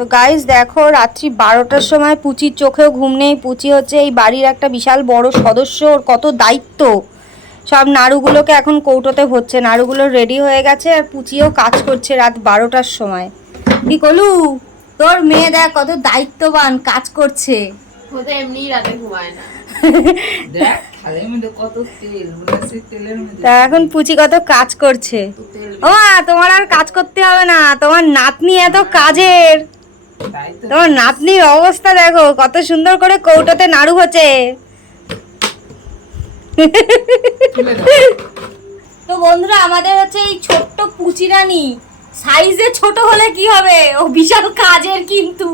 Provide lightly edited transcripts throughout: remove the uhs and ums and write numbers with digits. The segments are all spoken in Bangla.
তো গাইস দেখো, রাত্রি 12টার সময় পুচির চোখেও ঘুম নেই। পুচি হচ্ছে এই বাড়ির একটা বিশাল বড় সদস্য, ওর কত দায়িত্ব। সব নাড়ুগুলোকে এখন কৌটোতে ভরছে, নাড়ুগুলো রেডি হয়ে গেছে আর পুচিও কাজ করছে রাত 12টার সময়। কি কলু, তোর মেয়ে দেখ কত দায়িত্ববান, কাজ করছে। ও তো এমনিই রাতে ঘুমায় না। দেখ থালের মধ্যে কত তেল, মনে হচ্ছে তেলের মধ্যে। তা এখন পুচি কত কাজ করছে। তো তেল ও মা, তোমার আর কাজ করতে হবে না, তোমার নাতনি এত কাজের। তাই তো। তোমার নাতনির অবস্থা দেখো, কত সুন্দর করে কৌটোতে নাড়ু হচ্ছে। তুলে দাও। তো বন্ধুরা, আমাদের হচ্ছে এই ছোট্ট পুচিরানি সাইজে ছোট হলে কি হবে, ও বিশাল কাজের, কিন্তু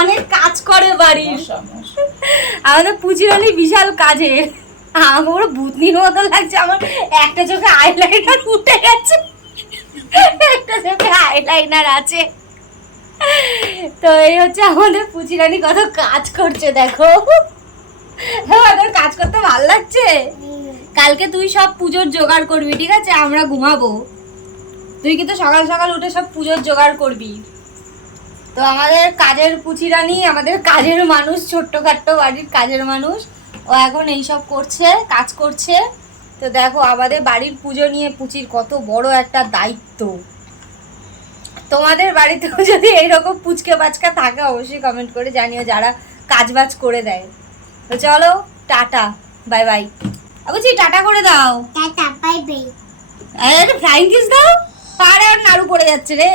অনেক কাজ করে বাড়ির। মশা, মশা। আমাদের পুচিরানি বিশাল কাজের। আমার ভূতনির মতো লাগছে, আমার একটা চোখে আইলাইনার উঠে গেছে, একটা চোখে আইলাইনার আছে। তো এই হচ্ছে আমাদের পুচিরানি কত কাজ করছে দেখো। আমাদের কাজ করতে ভালো লাগছে। কালকে তুই সব পুজোর জোগাড় করবি, ঠিক আছে? আমরা ঘুমাবো, তুই কিন্তু সকাল সকাল উঠে সব পুজোর জোগাড় করবি। তো আমাদের কাজের পুচিরানি, আমাদের কাজের মানুষ, ছোট্টখাট্ট বাড়ির কাজের মানুষ, ও এখন এইসব করছে, কাজ করছে। তো দেখো, আমাদের বাড়ির পুজো নিয়ে পুচির কত বড় একটা দায়িত্ব। তোমাদের বাড়িতেও যদি এইরকম পুচকে বাচকা থাকে অবশ্যই কমেন্ট করে জানিও, যারা কাজ বাজ করে দেয়। তো চলো, টাটা, বাই বাই। বুঝি টাটা করে দাও। Tata bye bye. আরে ফ্লাইং কিস দাও। আরে আর নাড়ু পড়ে যাচ্ছে রে।